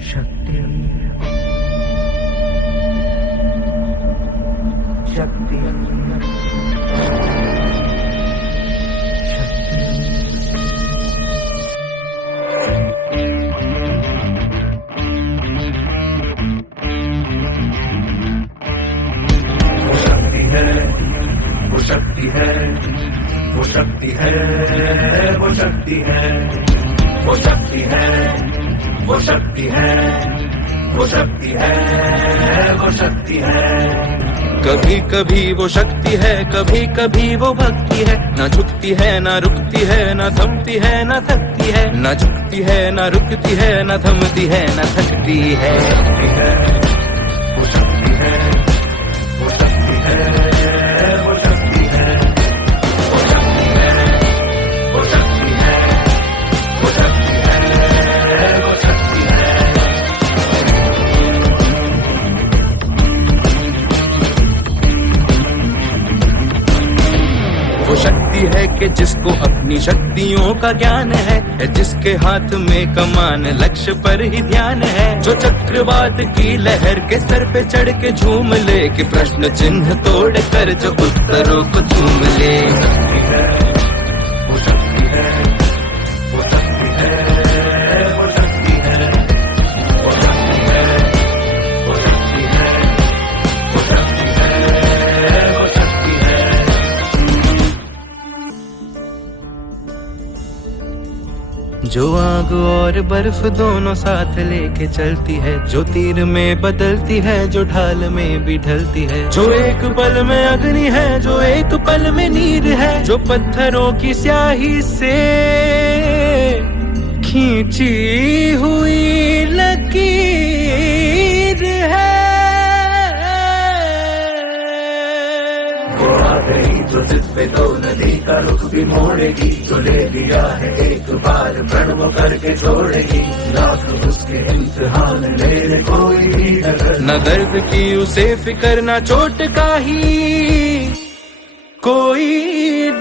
शक्ति शक्ति वो शक्ति है, वो शक्ति है, वो शक्ति है, वो शक्ति है, वो शक्ति है, वो शक्ति है, वो शक्ति है। कभी कभी वो शक्ति है, कभी कभी वो भक्ति है। ना झुकती है ना रुकती है, ना थमती है ना थकती है। ना झुकती है ना रुकती है, ना थमती है ना थकती है। वो शक्ति है, वो शक्ति है, वो शक्ति है, वो शक्ति है, वो शक्ति है, वो शक्ति है, वो शक्ति है। वो शक्ति है कि जिसको अपनी शक्तियों का ज्ञान है, जिसके हाथ में कमान लक्ष्य पर ही ध्यान है। जो चक्रवात की लहर के सर पे चढ़ के झूम ले, कि प्रश्न चिन्ह तोड़ कर जो उत्तरों को चूम ले। वो शक्ति है, वो शक्ति है, वो शक्ति है, वो शक्ति है, वो शक्ति है, वो शक्ति है, वो शक्ति है। जो आग और बर्फ दोनों साथ लेके चलती है, जो तीर में बदलती है, जो ढाल में भी ढलती है। जो एक पल में अग्नि है, जो एक पल में नीर है। जो पत्थरों की स्याही से खींची हुई लकीर है। वो आ गई तो जिद पे तो नदी का रुख भी मोड़ेगी। जो ले लिया है एक बार प्रण वो करके छोड़ेगी। लाख उसके इम्तिहान ले कोई भी डर न दर्द की उसे फिकर, न चोट का ही कोई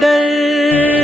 डर।